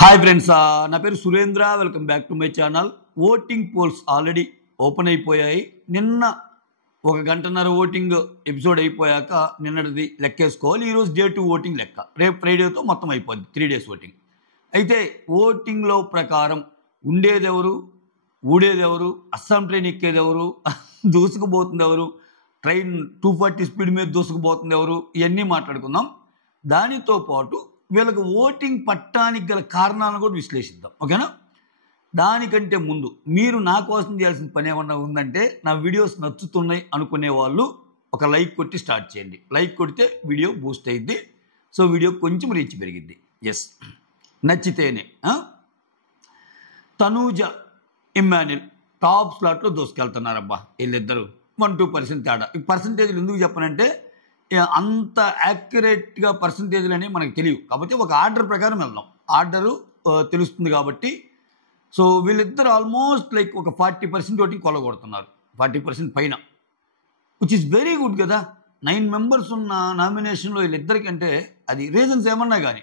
Hi friends, నా పేరు Surendra. Welcome back to my channel. Voting poles already open అయిపోయాయి. నిన్న ఒక గంటన్నర ఓటింగ్ ఎపిసోడ్ అయిపోయాక నిన్నటిది లెక్కేసుకోవాలి. ఈరోజు డే 2 ఓటింగ్ లెక్క. రేపు ఫ్రైడేతో మొత్తం అయిపోద్ది 3 days ఓటింగ్. అయితే ఓటింగ్లో ప్రకారం ఉండేదెవరు, ఊడేదెవరు, అస్సాం ట్రైన్ ఎక్కేదెవరు, దూసుకుపోతుంది ఎవరు, ట్రైన్ 240 స్పీడ్ మీద దూసుకుపోతుంది ఎవరు, ఇవన్నీ మాట్లాడుకుందాం. దానితో పాటు వీళ్ళకి ఓటింగ్ పట్టడానికి గల కారణాలను కూడా విశ్లేషిద్దాం, ఓకేనా? దానికంటే ముందు మీరు నా కోసం చేయాల్సిన పని ఏమన్నా ఉందంటే, నా వీడియోస్ నచ్చుతున్నాయి అనుకునే వాళ్ళు ఒక లైక్ కొట్టి స్టార్ట్ చేయండి. లైక్ కొడితే వీడియో బూస్ట్ అయ్యిద్ది, సో వీడియో కొంచెం రీచ్ పెరిగిద్ది. ఎస్, నచ్చితేనే. తనూజ, ఇమ్మాన్యుల్ టాప్ స్లాట్లో దూసుకెళ్తున్నారబ్బా వీళ్ళిద్దరు. 1-2% తేడా. ఈ పర్సంటేజ్లు ఎందుకు చెప్పనంటే, అంత యాక్యురేట్గా పర్సంటేజ్లు అనేవి మనకు తెలియవు, కాబట్టి ఒక ఆర్డర్ ప్రకారం వెళ్దాం. ఆర్డరు తెలుస్తుంది కాబట్టి. సో వీళ్ళిద్దరు ఆల్మోస్ట్ లైక్ ఒక 40% ఓటింగ్ కొలగొడుతున్నారు, 40% పైన, విచ్ ఈస్ వెరీ గుడ్ కదా. 9 members ఉన్న నామినేషన్లో వీళ్ళిద్దరికంటే అది రీజన్స్ ఏమన్నా కానీ.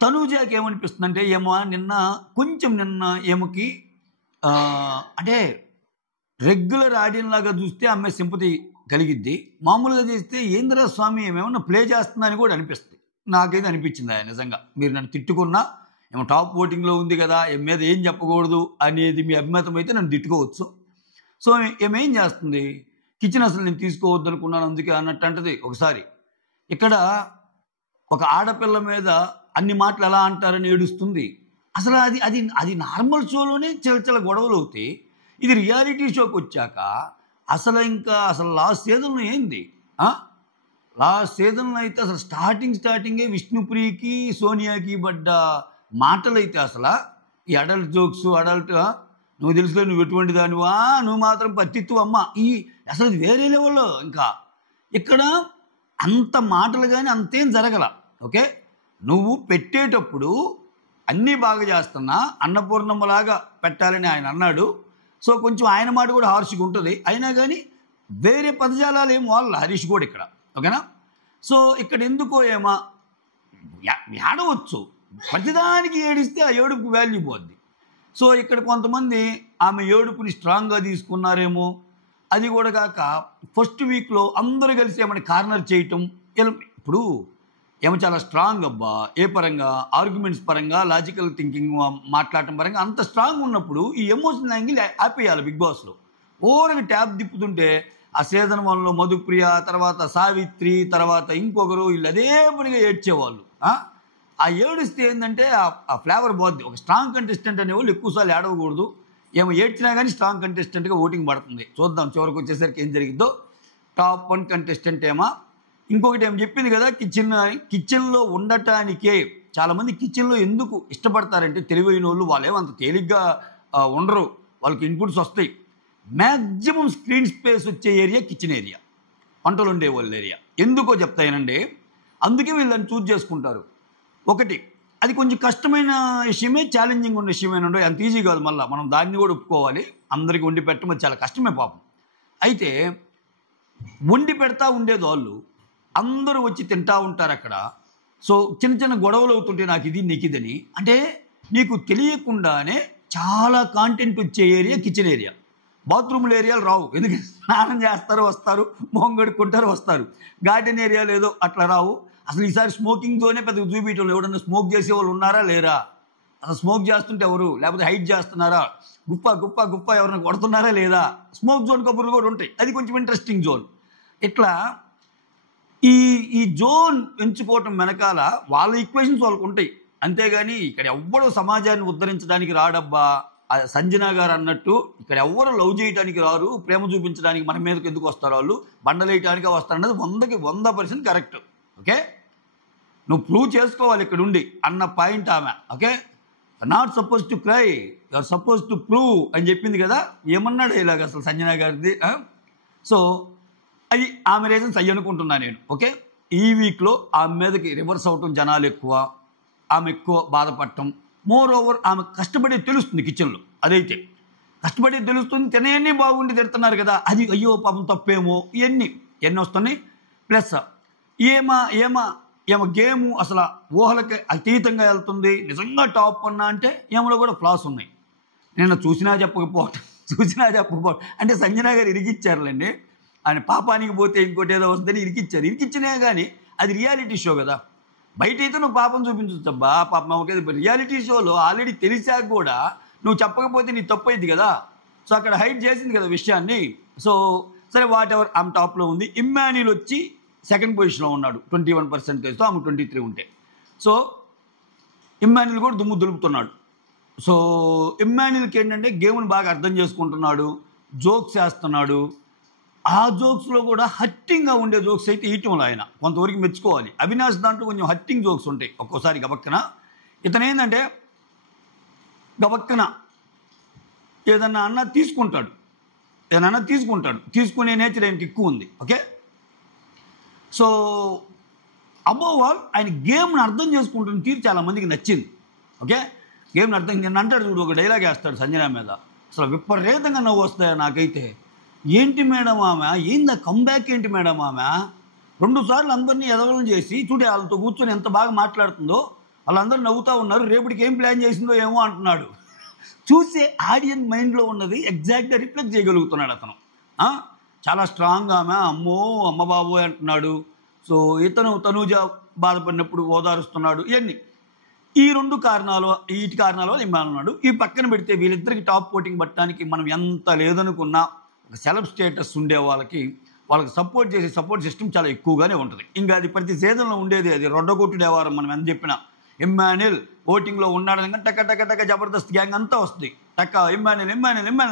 తనూజాకి ఏమనిపిస్తుందంటే, ఏమో నిన్న ఏమోకి అంటే రెగ్యులర్ ఆడియన్ లాగా చూస్తే ఆమె సింపతి కలిగిద్ది. మామూలుగా చేస్తే ఏంద్రా స్వామి ఏమేమన్నా ప్లే చేస్తుందని కూడా అనిపిస్తుంది. నాకైతే అనిపించింది ఆయన నిజంగా. మీరు నన్ను తిట్టుకున్నా, ఏమో టాప్ ఓటింగ్లో ఉంది కదా, మీద ఏం చెప్పకూడదు అనేది మీ అభిమతం అయితే నన్ను తిట్టుకోవచ్చు. సో ఏమేం చేస్తుంది, కిచెన్ అసలు నేను తీసుకోవద్దు అనుకున్నాను అందుకే అన్నట్టు అంటది ఒకసారి. ఇక్కడ ఒక ఆడపిల్ల మీద అన్ని మాటలు ఎలా అంటారని ఏడుస్తుంది. అసలు అది అది అది నార్మల్ షోలోనే చిల గొడవలు అవుతాయి. ఇది రియాలిటీ షోకి వచ్చాక అసలు లాస్ట్ సీజన్లో ఏంది, లాస్ట్ సీజన్లో అయితే అసలు స్టార్టింగే విష్ణుప్రియకి సోనియాకి పడ్డ మాటలు అయితే అసలు ఈ అడల్ట్ జోక్స్, నువ్వు తెలుసులే నువ్వు ఎటువంటి దానివా, నువ్వు మాత్రం పత్తిత్తు అమ్మ, ఈ అసలు ఇది వేరే లెవెల్లో. ఇంకా ఇక్కడ అంత మాటలు కానీ అంతేం జరగల. ఓకే, నువ్వు పెట్టేటప్పుడు అన్నీ బాగా చేస్తున్నా, అన్నపూర్ణమ్మలాగా పెట్టాలని ఆయన అన్నాడు. సో కొంచెం ఆయన మాట కూడా హార్ష్గా ఉంటుంది. అయినా కానీ వేరే పదజాలాలు ఏం వాళ్ళ హరీష్ కూడా ఇక్కడ, ఓకేనా? సో ఇక్కడ ఎందుకో ఏమా ఏడవచ్చు, ప్రతిదానికి ఏడిస్తే ఆ ఏడుపుకి వాల్యూ పోద్ది. సో ఇక్కడ కొంతమంది ఆమె ఏడుపుని స్ట్రాంగ్గా తీసుకున్నారేమో. అది కూడా కాక ఫస్ట్ వీక్లో అందరూ కలిసి ఏమైనా కార్నర్ చేయటం. ఇప్పుడు ఏమో చాలా స్ట్రాంగ్ అబ్బా, ఏ పరంగా, ఆర్గ్యుమెంట్స్ పరంగా, లాజికల్ థింకింగ్ మాట్లాడటం పరంగా అంత స్ట్రాంగ్ ఉన్నప్పుడు ఈ ఎమోషనల్ యాంగిల్ ఆపేయాలి. బిగ్ బాస్లో ఓరగా ట్యాప్ తిప్పుతుంటే ఆ సీజన్ 1లో మధుప్రియ, తర్వాత సావిత్రి, తర్వాత ఇంకొకరు, వీళ్ళు అదే పనిగా ఏడ్చేవాళ్ళు. ఆ ఏడిస్తే ఏంటంటే ఆ ఫ్లేవర్ పోద్ది. ఒక స్ట్రాంగ్ కంటెస్టెంట్ అనేవాళ్ళు ఎక్కువసార్లు ఏడవకూడదు. ఏమో ఏడ్చినా కానీ స్ట్రాంగ్ కంటెస్టెంట్గా ఓటింగ్ పడుతుంది. చూద్దాం చివరికి వచ్చేసరికి ఏం జరిగిద్దో. టాప్ 1 కంటెస్టెంట్ ఏమో. ఇంకొకటి ఏం చెప్పింది కదా, కిచెన్లో ఉండటానికే చాలామంది కిచెన్లో ఎందుకు ఇష్టపడతారంటే, తెలివైన వాళ్ళు, వాళ్ళు ఏమంత తేలిగ్గా ఉండరు, వాళ్ళకి ఇన్పుట్స్ వస్తాయి. మ్యాక్సిమం స్క్రీన్ స్పేస్ వచ్చే ఏరియా కిచెన్ ఏరియా, వంటలు ఉండే వాళ్ళ ఏరియా. ఎందుకో చెప్తాయనండి, అందుకే వీళ్ళని చూజ్ చేసుకుంటారు. ఒకటి అది కొంచెం కష్టమైన విషయమే, ఛాలెంజింగ్ ఉన్న విషయమేనండి, అంత ఈజీ కాదు. మళ్ళీ మనం దాన్ని కూడా ఒప్పుకోవాలి. అందరికీ వండి పెట్టడం అది చాలా కష్టమే పాపం. అయితే వండి పెడతా ఉండేది వాళ్ళు, అందరూ వచ్చి తింటూ ఉంటారు అక్కడ. సో చిన్న గొడవలు అవుతుంటే నాకు ఇది నీకు ఇదని, అంటే నీకు తెలియకుండానే చాలా కాంటెంట్ వచ్చే ఏరియా కిచెన్ ఏరియా. బాత్రూమ్ల ఏరియాలు రావు, ఎందుకంటే స్నానం చేస్తారు వస్తారు, మొహం కడుక్కుంటారు వస్తారు. గార్డెన్ ఏరియాలు ఏదో అట్లా రావు. అసలు ఈసారి స్మోకింగ్ జోనే పెద్దగా చూపించడం. ఎవడన్నా స్మోక్ చేసే వాళ్ళు ఉన్నారా లేరా, అసలు స్మోక్ చేస్తుంటే ఎవరు, లేకపోతే హైట్ చేస్తున్నారా, గుప్ప ఎవరైనా కొడుతున్నారా లేదా, స్మోక్ జోన్ కబుర్లు కూడా ఉంటాయి. అది కొంచెం ఇంట్రెస్టింగ్ జోన్. ఇట్లా ఈ జోన్ ఎంచుకోవటం వెనకాల వాళ్ళ ఈక్వేషన్స్ వాళ్ళకు ఉంటాయి. అంతేగాని ఇక్కడ ఎవ్వడూ సమాజాన్ని ఉద్ధరించడానికి రాడబ్బా. సంజన గారు అన్నట్టు ఇక్కడ ఎవ్వరు లవ్ చేయడానికి రారు, ప్రేమ చూపించడానికి మన మీదకి ఎందుకు వస్తారు, వాళ్ళు బండలేయటానికే వస్తారు అన్నది 100కి 100% కరెక్ట్. ఓకే, నువ్వు ప్రూవ్ చేసుకోవాలి ఇక్కడ ఉండి అన్న పాయింట్ ఆమె. Okay, not suppose to cry, you're suppose to prove అని చెప్పింది కదా. ఏమన్నాడు ఇలాగ అసలు సంజన గారిది. సో అది ఆమె రీజన్స్ అయ్యి అనుకుంటున్నా నేను. ఓకే, ఈ వీక్లో ఆమె మీదకి రివర్స్ అవటం జనాలు ఎక్కువ, ఆమె ఎక్కువ బాధపడటం. మోర్ ఓవర్ ఆమె కష్టపడి తెలుస్తుంది కిచెన్లో, అదైతే కష్టపడి తెలుస్తుంది. తినేయన్నీ బాగుండి తిడుతున్నారు కదా, అది అయ్యో పాపం తప్పేమో, ఇవన్నీ వస్తున్నాయి. ప్లస్ ఏమా ఏమో గేమ్ అసలు ఊహలకి అతీతంగా వెళ్తుంది, నిజంగా టాప్ అన్నా అంటే ఏమలో కూడా ఫ్లాస్ ఉన్నాయి. నేను చూసినా చెప్పకపోవటం అంటే సంజన గారు ఇరికిచ్చారులేండి. ఆయన పాపానికి పోతే ఇంకోటి ఏదో వస్తుందని ఇరికిచ్చినా కానీ అది రియాలిటీ షో కదా. బయట అయితే నువ్వు పాపం చూపించొచ్చబ్బా, పాపం ఒకే. రియాలిటీ షోలో ఆల్రెడీ తెలిసాక కూడా నువ్వు చెప్పకపోతే నీ తప్పు అయింది కదా. సో అక్కడ హైడ్ చేసింది కదా విషయాన్ని. సో సరే, వాట్ ఎవర్, ఆమె టాప్లో ఉంది. ఇమ్మాన్యుల్ వచ్చి సెకండ్ పొజిషన్లో ఉన్నాడు 21%తో, ఆమె 23 ఉంటే. సో ఇమ్మాన్యుల్ కూడా దుమ్ము దులుపుతున్నాడు. సో ఇమ్మాన్యుల్కి ఏంటంటే గేమ్ని బాగా అర్థం చేసుకుంటున్నాడు, జోక్స్ వేస్తున్నాడు. ఆ జోక్స్లో కూడా హట్టింగ్గా ఉండే జోక్స్ అయితే ఇయటంలో ఆయన కొంతవరకు మెచ్చుకోవాలి. అవినాష్ దాంట్లో కొంచెం హట్టింగ్ జోక్స్ ఉంటాయి ఒక్కోసారి గబక్కన. ఇతను ఏంటంటే గబక్కన ఏదన్నా అన్నా తీసుకుంటాడు, తీసుకునే నేచర్ ఆయనకి ఎక్కువ ఉంది. ఓకే, సో అబోవ్ ఆల్ ఆయన గేమ్ని అర్థం చేసుకుంటున్న తీరు చాలామందికి నచ్చింది. ఓకే, గేమ్ని అర్థం, నేను అంటాడు చూడు, ఒక డైలాగ్ వేస్తాడు సంజన మీద, అసలు విపరీతంగా నవ్వు వస్తాయి నాకైతే. ఏంటి మేడం ఆమె, ఏందా కంబ్యాక్ ఏంటి మేడం ఆమె, 2 సార్లు అందరినీ ఎదవలను చేసి చూడే వాళ్ళతో కూర్చొని ఎంత బాగా మాట్లాడుతుందో, వాళ్ళందరూ నవ్వుతూ ఉన్నారు, రేపటికి ఏం ప్లాన్ చేసిందో ఏమో అంటున్నాడు. చూసే ఆడియన్స్ మైండ్లో ఉన్నది ఎగ్జాక్ట్గా రిఫ్లెక్ట్ చేయగలుగుతున్నాడు అతను. చాలా స్ట్రాంగ్ ఆమె, అమ్మో అమ్మ బాబోయ్ అంటున్నాడు. సో ఇతను తనూజ బాధపడినప్పుడు ఓదారుస్తున్నాడు. ఇవన్నీ ఈ 2 కారణాలు, వీటి కారణాల వల్ల ఇమ్మానున్నాడు. ఈ పక్కన పెడితే వీళ్ళిద్దరికి టాప్ పోటింగ్ పట్టడానికి మనం ఎంత లేదనుకున్నా ఒక సెలబ్ స్టేటస్ ఉండే వాళ్ళకి సపోర్ట్ చేసే సపోర్ట్ సిస్టమ్ చాలా ఎక్కువగానే ఉంటుంది. ఇంకా అది ప్రతి సీజన్లో ఉండేది. అది రొడ్డగొట్టు దేవారం. మనం ఎంత చెప్పినా ఇమ్మాన్యుల్ ఓటింగ్లో ఉన్నాడని టక్క జబర్దస్త్ గ్యాంగ్ అంతా వస్తుంది. టక్క ఇమ్మాన్యుల్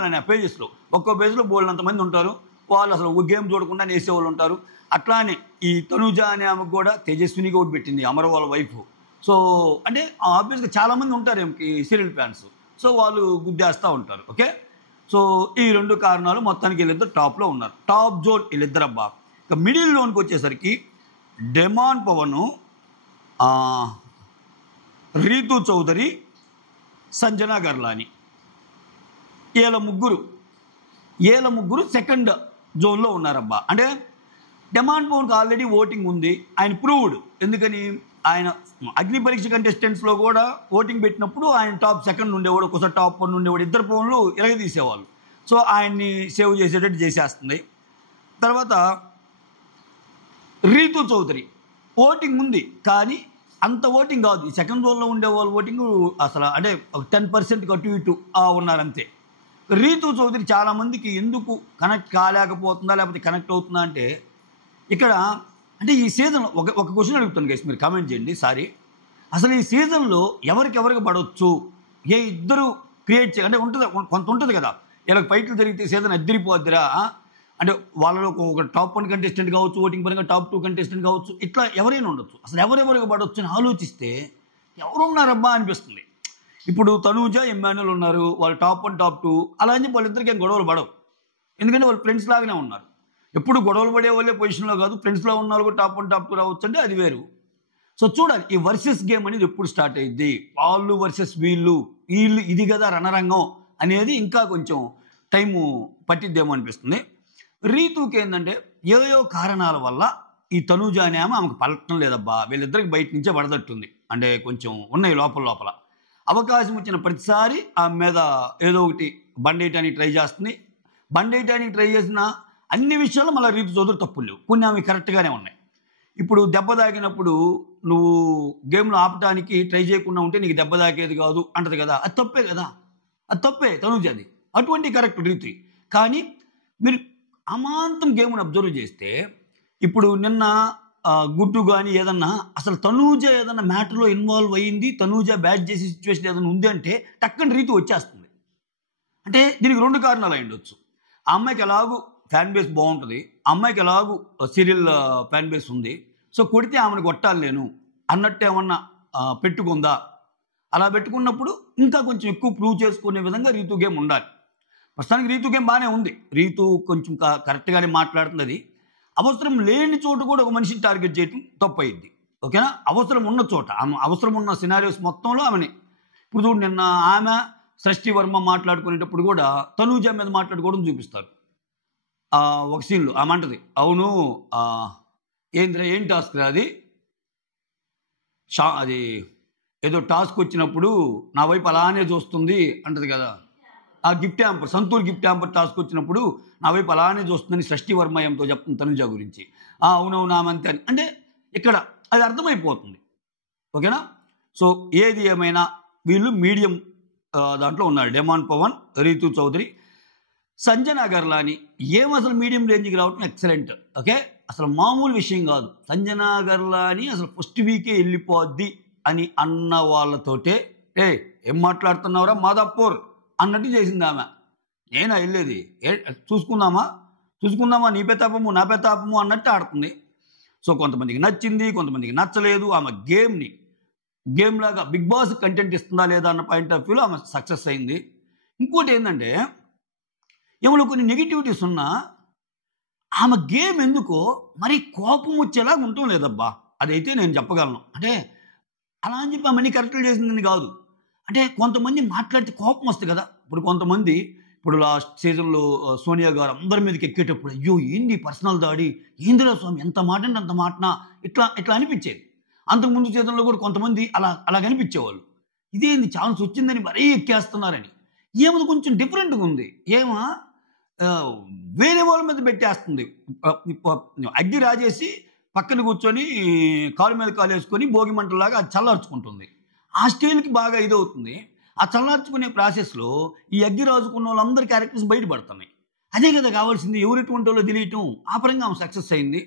అనే పేజెస్లో, ఒక్కో పేజ్లో బోల్డంతమంది ఉంటారు. వాళ్ళు అసలు గేమ్ చూడకుండా వేసేవాళ్ళు ఉంటారు. అట్లానే ఈ తనూజ అనే ఆమెకు కూడా తేజస్వినిగా ఒకటి పెట్టింది, అమర్ వాళ్ళ వైఫ్. సో అంటే ఆబ్వియస్గా చాలామంది ఉంటారు ఏమికి సీరియల్ ఫ్యాన్స్. సో వాళ్ళు గుద్దేస్తూ ఉంటారు. ఓకే, సో ఈ 2 కారణాలు మొత్తానికి వీళ్ళిద్దరు టాప్లో ఉన్నారు. టాప్ జోన్ వీళ్ళిద్దరు అబ్బా. ఇక మిడిల్ జోన్కి వచ్చేసరికి డెమాన్ పవను, రీతు చౌదరి, సంజన గర్లాని, వీళ్ళ ముగ్గురు సెకండ్ జోన్లో ఉన్నారబ్బా. అంటే డెమాన్ పవన్కి ఆల్రెడీ ఓటింగ్ ఉంది, ఆయన ప్రూవ్డ్. ఎందుకని ఆయన అగ్ని పరీక్ష కంటెస్టెంట్స్లో కూడా ఓటింగ్ పెట్టినప్పుడు ఆయన టాప్ సెకండ్ ఉండేవాడు, ఒకసారి టాప్ 1 ఉండేవాడు. ఇద్దరు పవన్లు ఎరగదీసేవాళ్ళు. సో ఆయన్ని సేవ్ చేసేటట్టు చేసేస్తుంది. తర్వాత రీతు చౌదరి ఓటింగ్ ఉంది, కానీ అంత ఓటింగ్ కాదు. ఈ సెకండ్ జోన్లో ఉండేవాళ్ళు ఓటింగ్ అసలు అంటే ఒక 10% అటు ఇటు ఉన్నారంతే. రీతు చౌదరి చాలామందికి ఎందుకు కనెక్ట్ కాలేకపోతుందా, లేకపోతే కనెక్ట్ అవుతుందా అంటే, ఇక్కడ అంటే ఈ సీజన్లో ఒక క్వశ్చన్ అడుగుతాను గైస్, మీరు కామెంట్ చేయండి. సారీ, అసలు ఈ సీజన్లో ఎవరికి పడవచ్చు, ఏ ఇద్దరు క్రియేట్ అంటే కొంత ఉంటుంది కదా, ఇలా ఫైట్లు జరిగితే సీజన్ అద్దరిపోద్దిరా అంటే వాళ్ళలో ఒక టాప్ 1 కంటెస్టెంట్ కావచ్చు, ఓటింగ్ పరంగా టాప్ 2 కంటెస్టెంట్ కావచ్చు, ఇట్లా ఎవరైనా ఉండొచ్చు. అసలు ఎవరెవరికి పడవచ్చు అని ఆలోచిస్తే ఎవరున్నారబ్బా అనిపిస్తుంది. ఇప్పుడు తనూజ, ఇమ్మాన్యుల్ ఉన్నారు, వాళ్ళు టాప్ 1 టాప్ 2 అలా అని వాళ్ళిద్దరికి ఏం గొడవలు పడవు. ఎందుకంటే వాళ్ళు ఫ్రెండ్స్ లాగానే ఉన్నారు. ఎప్పుడు గొడవలు పడే వాళ్ళే పొజిషన్లో కాదు, ఫ్రెండ్స్లో ఉన్న వాళ్ళు కూడా టాప్ 1 టాప్ 2 రావచ్చు అంటే అది వేరు. సో చూడాలి ఈ వర్సెస్ గేమ్ అనేది ఎప్పుడు స్టార్ట్ అయ్యిద్ది, వాళ్ళు వర్సెస్ వీళ్ళు ఇది కదా రణరంగం అనేది ఇంకా కొంచెం టైము పట్టిద్దేమో అనిపిస్తుంది. రీతుకి ఏంటంటే ఏవో కారణాల వల్ల ఈ తనూజ అనే ఆమెకు పలటం లేదబ్బా. వీళ్ళిద్దరికి బయట నుంచే పడదట్టుంది, అంటే కొంచెం ఉన్నాయి లోపల. అవకాశం వచ్చిన ప్రతిసారి ఆమె మీద ఏదో ఒకటి బండేయటానికి ట్రై చేస్తుంది. బండేయటానికి ట్రై చేసిన అన్ని విషయాల్లో మళ్ళీ రీతు చౌదరి తప్పులు లేవు, కొన్ని ఆమె కరెక్ట్గానే ఉన్నాయి. ఇప్పుడు దెబ్బ తాకినప్పుడు నువ్వు గేమ్లో ఆపటానికి ట్రై చేయకుండా ఉంటే నీకు దెబ్బ తాకేది కాదు అంటది కదా, అది తప్పే కదా, అది తప్పే తనూజది. అటువంటి కరెక్ట్ రీతి. కానీ మీరు అమాంతం గేమ్ని అబ్జర్వ్ చేస్తే ఇప్పుడు నిన్న గుడ్డు కానీ ఏదన్నా అసలు తనూజ ఏదన్నా మ్యాటర్లో ఇన్వాల్వ్ అయ్యింది, తనూజ బ్యాట్ చేసే సిచ్యువేషన్ ఏదైనా ఉంది అంటే టక్కని రీతి వచ్చేస్తుంది. అంటే దీనికి 2 కారణాలు అయి ఉండొచ్చు. ఆ అమ్మాయికి ఎలాగూ ఫ్యాన్ బేస్ బాగుంటుంది, ఆ అమ్మాయికి ఎలాగూ సీరియల్ ఫ్యాన్ బేస్ ఉంది. సో కొడితే ఆమెను కొట్టాలి నేను అన్నట్టు ఏమన్నా పెట్టుకుందా, అలా పెట్టుకున్నప్పుడు ఇంకా కొంచెం ఎక్కువ ప్రూవ్ చేసుకునే విధంగా రీతు గేమ్ ఉండాలి. ప్రస్తుతానికి రీతు గేమ్ బాగానే ఉంది, రీతు కొంచెం కరెక్ట్గానే మాట్లాడుతుంది. అది అవసరం లేని చోట కూడా ఒక మనిషిని టార్గెట్ చేయటం తప్పు అయ్యిద్ది. ఓకేనా, అవసరం ఉన్న చోట ఆమె అవసరం ఉన్న సినారియోస్ మొత్తంలో ఆమెని. ఇప్పుడు చూడు, నిన్న ఆమె సృష్టి వర్మ మాట్లాడుకునేటప్పుడు కూడా తనూజ మీద మాట్లాడుకోవడం చూపిస్తారు. ఒక సీన్లో ఆమె అంటది, అవును ఏంటి టాస్క్ రా అది, అది ఏదో టాస్క్ వచ్చినప్పుడు నా వైపు అలానే చూస్తుంది అంటది కదా, ఆ gift hamper, Santoor gift hamper task వచ్చినప్పుడు నా వైపు అలానే చూస్తుందని సృష్టి వర్మ ఎంతో చెప్తుంది తనుజ గురించి. అవునవునా అంతే అని అంటే ఇక్కడ అది అర్థమైపోతుంది. ఓకేనా? సో ఏది ఏమైనా వీళ్ళు మీడియం దాంట్లో ఉన్నారు. డెమాన్ పవన్, రీతు చౌదరి, సంజనా గర్లాని అసలు మీడియం రేంజ్కి రావటం ఎక్సలెంట్. ఓకే, అసలు మామూలు విషయం కాదు. సంజనా గర్లాని అసలు ఫస్ట్ వీకే వెళ్ళిపోద్ది అని అన్న వాళ్ళతోటే ఏం మాట్లాడుతున్నావురా మాదాపూర్ అన్నట్టు చేసింది ఆమె. నేనా వెళ్ళేది చూసుకుందామా నీ పెతాపము నా పెతాపము అన్నట్టు ఆడుతుంది. సో కొంతమందికి నచ్చింది, కొంతమందికి నచ్చలేదు. ఆమె గేమ్ లాగా బిగ్ బాస్ కంటెంట్ ఇస్తుందా లేదా అన్న పాయింట్ ఆఫ్ వ్యూలో ఆమె సక్సెస్ అయింది. ఇంకోటి ఏంటంటే ఏమైనా కొన్ని నెగిటివిటీస్ ఉన్నా ఆమె గేమ్ ఎందుకో మరి కోపం వచ్చేలాగా ఉండటం లేదబ్బా. అదైతే నేను చెప్పగలను. అంటే అలా అని చెప్పి ఆమె కరెక్ట్లు చేసిందని కాదు. అంటే కొంతమంది మాట్లాడితే కోపం వస్తుంది కదా. ఇప్పుడు లాస్ట్ సీజన్లో సోనియా గారు అందరి మీదకి ఎక్కేటప్పుడు అయ్యో ఏంది పర్సనల్ దాడి, ఏందిరా స్వామి ఎంత మాట అంటే అంత మాటనా, ఇట్లా అనిపించేది. అంతకుముందు సీజన్లో కూడా కొంతమంది అలా కనిపించేవాళ్ళు. ఇదేంది ఛాన్స్ వచ్చిందని మరీ ఎక్కేస్తున్నారని. ఏమది కొంచెం డిఫరెంట్గా ఉంది. వేరే వాళ్ళ మీద పెట్టేస్తుంది. అగ్గి రాజేసి పక్కన కూర్చొని కాలు మీద కాలు వేసుకొని భోగి మంటలాగా అది చల్లార్చుకుంటుంది. ఆ స్టైల్కి బాగా ఇదవుతుంది. ఆ చల్లార్చుకునే ప్రాసెస్లో ఈ అగ్గి రాజుకున్న వాళ్ళందరి క్యారెక్టర్స్ బయటపడుతున్నాయి. అదే కదా కావాల్సింది. ఎవరెటువంటి వాళ్ళో తెలియటం. ఆ పరంగా ఆమె సక్సెస్ అయింది.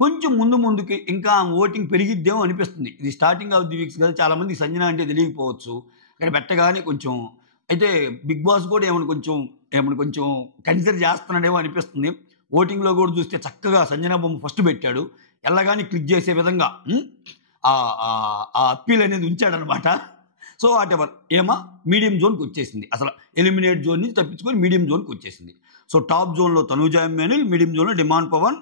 కొంచెం ముందుకి ఇంకా ఓటింగ్ పెరిగిద్దేమో అనిపిస్తుంది. ఇది స్టార్టింగ్ ఆఫ్ ది వీక్స్ కదా, చాలామంది సంజన అంటే తెలియకపోవచ్చు. అక్కడ పెట్టగానే కొంచెం అయితే బిగ్ బాస్ కూడా ఏమైనా కొంచెం కన్సిడర్ చేస్తున్నాడేమో అనిపిస్తుంది. ఓటింగ్లో కూడా చూస్తే చక్కగా సంజన బొమ్మ ఫస్ట్ పెట్టాడు. ఎల్లగాని క్లిక్ చేసే విధంగా ఆ అప్పీల్ అనేది ఉంచాడనమాట. సో వాటెవర్ మీడియం జోన్కి వచ్చేసింది. అసలు ఎలిమినేట్ జోన్ నుంచి తప్పించుకొని మీడియం జోన్కి వచ్చేసింది. సో టాప్ జోన్లో తనూజ ఎమ్మెనిల్, మీడియం జోన్లో డిమాండ్ పవన్,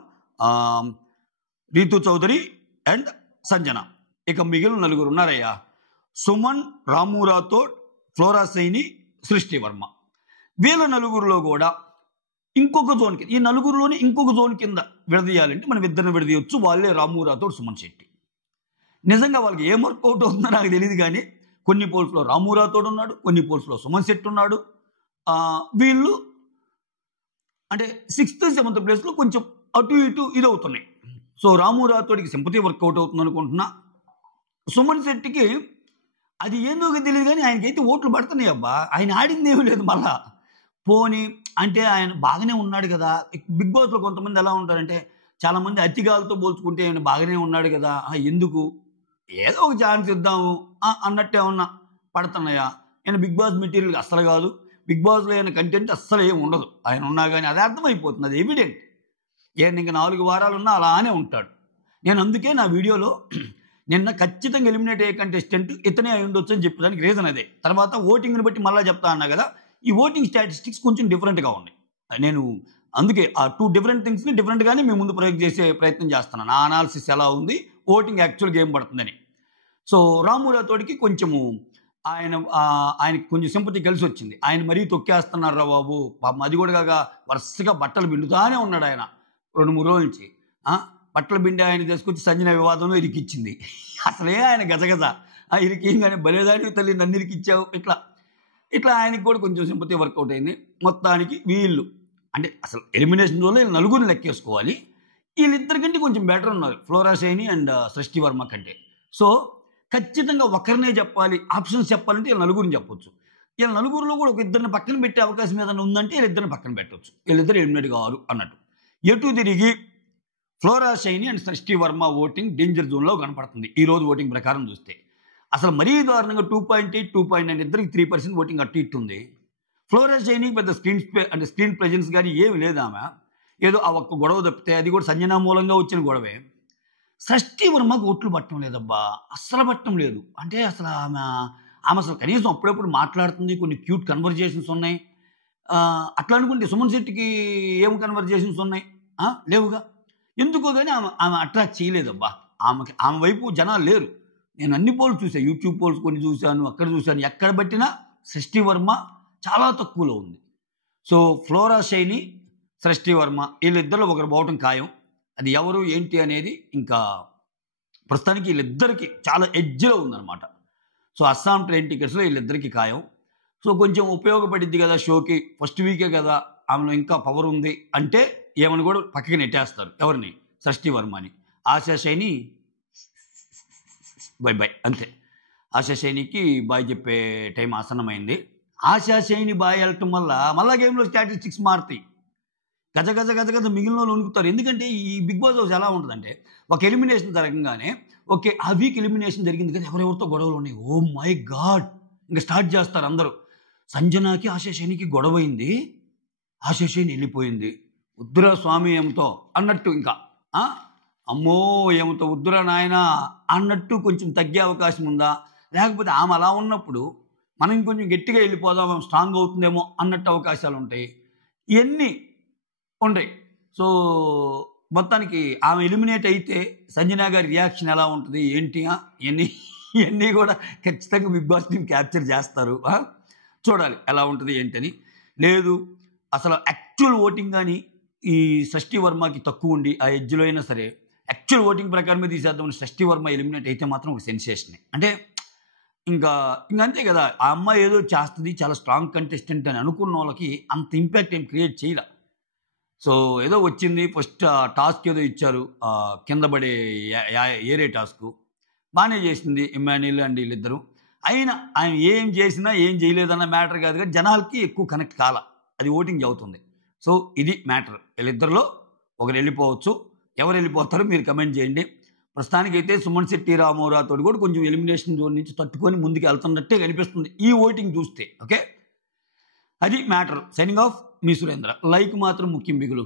రీతు చౌదరి అండ్ సంజన. ఇక మిగిలిన నలుగురు ఉన్నారయ్యా. సుమన్, రాము రాథోడ్, ఫ్లోరా సైని, సృష్టి వర్మ. వీళ్ళ నలుగురిలో కూడా ఇంకొక జోన్ కింద, ఈ నలుగురిలోనే ఇంకొక జోన్ కింద విడదీయాలంటే మనం ఇద్దరిని విడదీయొచ్చు. వాళ్ళే రాము రాథోడ్, సుమన్ శెట్టి. నిజంగా వాళ్ళకి ఏం వర్కౌట్ అవుతుందో నాకు తెలియదు. కానీ కొన్ని పోల్స్లో రాము రాథోడ్ ఉన్నాడు, కొన్ని పోల్స్లో సుమన్ శెట్టి ఉన్నాడు. వీళ్ళు అంటే 6th, 7th ప్లేస్లో కొంచెం అటు ఇటు ఇదవుతున్నాయి. సో రాము రాథోడ్కి సింపతి వర్కౌట్ అవుతుంది అనుకుంటున్నా. సుమన్ శెట్టికి అది ఏందో తెలియదు కానీ ఆయనకైతే ఓట్లు పడుతున్నాయి అబ్బా. ఆయన ఆడింది ఏమీ లేదు. మళ్ళా పోనీ అంటే ఆయన బాగానే ఉన్నాడు కదా. బిగ్ బాస్లో కొంతమంది ఎలా ఉంటారంటే చాలామంది అతిగాలతో పోల్చుకుంటే ఆయన బాగానే ఉన్నాడు కదా, ఎందుకు ఏదో ఒక ఛాన్స్ ఇద్దాము అన్నట్టు ఏమన్నా పడుతున్నాయా? ఆయన బిగ్ బాస్ మెటీరియల్ అస్సలు కాదు. బిగ్ బాస్లో ఆయన కంటెంట్ అస్సలు ఏమి ఉండదు. ఆయన ఉన్నా కానీ అది అర్థమైపోతుంది, అది ఎవిడెంట్. ఈయన ఇంకా 4 వారాలు ఉన్నా అలానే ఉంటాడు. నేను అందుకే నా వీడియోలో నిన్న ఖచ్చితంగా ఎలిమినేట్ అయ్యే కంటెస్టెంట్ ఇతనే అయి ఉండొచ్చు అని చెప్పడానికి రీజన్ అదే. తర్వాత ఓటింగ్ని బట్టి మళ్ళీ చెప్తా అన్నా కదా, ఈ ఓటింగ్ స్టాటిస్టిక్స్ కొంచెం డిఫరెంట్గా ఉన్నాయి. నేను అందుకే ఆ 2 డిఫరెంట్ థింగ్స్ని డిఫరెంట్గానే మీ ముందు ప్రయోగం చేసే ప్రయత్నం చేస్తున్నాను. నా అనాలిసిస్ ఎలా ఉంది, ఓటింగ్ యాక్చువల్గా ఏం పడుతుందని. సో రాము రాథోడ్కి కొంచెము ఆయనకి కొంచెం సింపతి కలిసి వచ్చింది. ఆయన మరీ తొక్కేస్తున్నారు రా బాబు పాపం. అది కూడా కాగా వరుసగా బట్టలు పిండుతానే ఉన్నాడు ఆయన 2-3 రోజుల నుంచి. బట్టలు పిండి ఆయన తీసుకొచ్చి సంజన వివాదంలో ఇరికిచ్చింది. అసలే ఆయన గజగజ ఇరికింగానే బలేదాని తల్లి నన్ను ఇరికిచ్చావు. ఇట్లా ఆయనకి కూడా కొంచెం సింపతి వర్కౌట్ అయింది. మొత్తానికి వీళ్ళు అంటే అసలు ఎలిమినేషన్ జోన్లో వీళ్ళు నలుగురిని లెక్కేసుకోవాలి. వీళ్ళిద్దరికంటే కొంచెం బెటర్ ఉన్నారు, ఫ్లోరా సైని అండ్ సృష్టి వర్మ కంటే. సో ఖచ్చితంగా ఒకరినే చెప్పాలి, ఆప్షన్స్ చెప్పాలంటే వీళ్ళ నలుగురిని చెప్పొచ్చు. వీళ్ళ నలుగురిలో కూడా ఒక ఇద్దరిని పక్కన పెట్టే అవకాశం ఏదైనా ఉందంటే వీళ్ళిద్దరిని పక్కన పెట్టవచ్చు. వీళ్ళిద్దరు ఎలిమినేట్ కావాలి అన్నట్టు. ఎటు తిరిగి ఫ్లోరా సైని అండ్ సృష్టి వర్మ ఓటింగ్ డేంజర్ జోన్లో కనపడుతుంది ఈరోజు ఓటింగ్ ప్రకారం చూస్తే. అసలు మరీ దారుణంగా 2.8, 2.9 ఇద్దరికి 3% ఓటింగ్ అటు ఇటు ఉంది. ఫ్లోరా సైనికి పెద్ద స్క్రీన్ ప్రెజెన్స్ కానీ ఏమి లేదు. ఆమె ఏదో ఆ ఒక్క గొడవ తప్పితే, అది కూడా సంజన మూలంగా వచ్చిన గొడవే. సృష్టి వర్మకు ఓట్లు పట్టడం లేదబ్బా, అస్సలు పట్టడం లేదు. అంటే అసలు ఆమె అసలు కనీసం అప్పుడప్పుడు మాట్లాడుతుంది, కొన్ని క్యూట్ కన్వర్జేషన్స్ ఉన్నాయి. అట్లా అనుకుంటే సుమన్ శెట్టికి ఏం కన్వర్జేషన్స్ ఉన్నాయి? లేవుగా. ఎందుకో కానీ ఆమె అట్రాక్ట్ చేయలేదబ్బా. ఆమె వైపు జనాలు లేరు. నేను అన్ని పోల్స్ చూసాను, యూట్యూబ్ పోల్స్ కొన్ని చూశాను, అక్కడ చూశాను. ఎక్కడ పట్టినా సృష్టి వర్మ చాలా తక్కువలో ఉంది. సో ఫ్లోరా సైని, సృష్టి వర్మ వీళ్ళిద్దరిలో ఒకరు పోవటం ఖాయం. అది ఎవరు ఏంటి అనేది ఇంకా ప్రస్తుతానికి వీళ్ళిద్దరికి చాలా ఎడ్జ్లో ఉందన్నమాట. సో అస్సాం ట్రైన్ టికెట్స్లో వీళ్ళిద్దరికి ఖాయం. సో కొంచెం ఉపయోగపడిద్ది కదా షోకి, ఫస్ట్ వీకే కదా, ఆమెలో ఇంకా పవర్ ఉంది అంటే ఏమని కూడా పక్కకి నెట్టేస్తారు. ఎవరిని? సృష్టి వర్మని. ఆశా శైని బై బై, అంతే. ఆశా శైనికి బాయ్ చెప్పే టైం ఆసన్నమైంది. ఆశా శైని బాయ్ వెళ్ళటం వల్ల మళ్ళా గేమ్లో స్టాటిస్టిక్స్ మారుతాయి. గజ గజ గజ గజ మిగిలిన వాళ్ళు వణుకుతారు. ఎందుకంటే ఈ బిగ్ బాస్ హౌస్ ఎలా ఉంటుందంటే, ఒక ఎలిమినేషన్ జరగంగానే ఓకే ఆ వీక్ ఎలిమినేషన్ జరిగింది కదా, ఎవరెవరితో గొడవలు ఉన్నాయి, ఓ మై గాడ్ ఇంకా స్టార్ట్ చేస్తారు అందరూ. సంజనాకి ఆశా శైనికి గొడవైంది, ఆశా శైని వెళ్ళిపోయింది, వద్దురా స్వామి ఏమితో అన్నట్టు, ఇంకా అమ్మో ఏమితో వద్దురా నాయన అన్నట్టు కొంచెం తగ్గే అవకాశం ఉందా, లేకపోతే ఆమె అలా ఉన్నప్పుడు మనం ఇంకొంచెం గట్టిగా వెళ్ళిపోదాం, ఆమె స్ట్రాంగ్ అవుతుందేమో అన్నట్టు అవకాశాలు ఉంటాయి. ఇవన్నీ ఉంటాయి. సో మొత్తానికి ఆమె ఎలిమినేట్ అయితే సంజనా గారి రియాక్షన్ ఎలా ఉంటుంది ఏంటి ఇవన్నీ కూడా ఖచ్చితంగా బిగ్ బాస్ టీమ్ క్యాప్చర్ చేస్తారు. చూడాలి ఎలా ఉంటుంది ఏంటని. లేదు అసలు యాక్చువల్ ఓటింగ్ కానీ ఈ షష్ఠి వర్మకి తక్కువ ఉండి ఆ ఎడ్జ్లో అయినా సరే యాక్చువల్ ఓటింగ్ ప్రకారమే తీసేద్దామని షష్ఠి వర్మ ఎలిమినేట్ అయితే మాత్రం ఒక సెన్సేషనే. అంటే ఇంకా అంతే కదా, ఆ అమ్మాయి ఏదో చేస్తుంది, చాలా స్ట్రాంగ్ కంటెస్టెంట్ అని అనుకున్న వాళ్ళకి అంత ఇంపాక్ట్ ఏం క్రియేట్ చేయలే. సో ఏదో వచ్చింది, ఫస్ట్ టాస్క్ ఏదో ఇచ్చారు, కింద పడే ఏరే టాస్క్ బాగానే చేసింది ఇమ్మాన్యుయల్ అండ్ వీళ్ళిద్దరూ. అయినా ఆయన ఏం చేసినా ఏం చేయలేదన్న మ్యాటర్ కాదు, కానీ జనాలకి ఎక్కువ కనెక్ట్ కాల, అది ఓటింగ్ అవుతుంది. సో ఇది మ్యాటర్. వీళ్ళిద్దరిలో ఒకరు వెళ్ళిపోవచ్చు. ఎవరు వెళ్ళిపోతారో మీరు కమెంట్ చేయండి. ప్రస్తుతానికైతే సుమన్ శెట్టి రామోరాతో కూడా కొంచెం ఎలిమినేషన్ జోన్ నుంచి తట్టుకొని ముందుకు వెళ్తున్నట్టే కనిపిస్తుంది ఈ ఓటింగ్ చూస్తే. ఓకే, అది మ్యాటర్. సైనింగ్ ఆఫ్, మీ సురేంద్ర. లైక్ మాత్రం ముఖ్యం బిగులు.